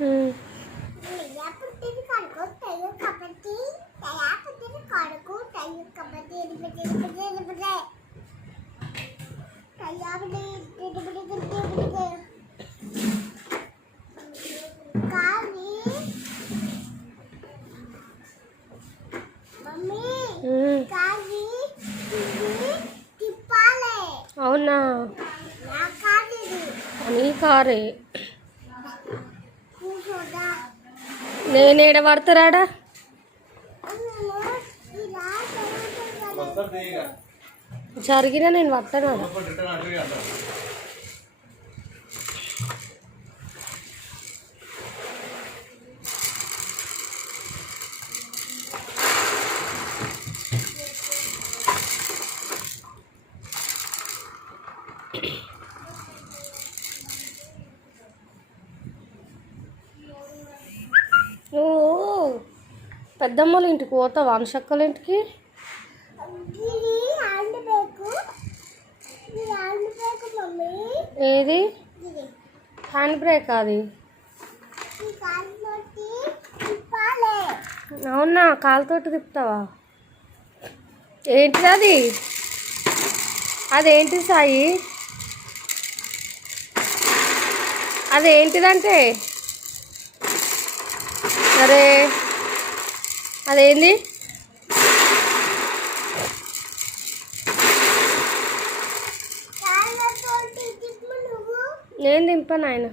ఉమ్. అవునా, నీ కారే. నేను ఏడ పడతారాడా? జరిగినా నేను పడతాను. నువ్వు పెద్దమ్మల ఇంటికి పోతావా? అనుషక్కల ఇంటికి. ఏది హ్యాండ్ బ్రేక్? అది అవునా, కాలుతోటి తిప్పుతావా? ఏంటిది అది? అదేంటి సాయి? అదేంటిదంటే? అరే అదేంది? నేను దింపాను ఆయన.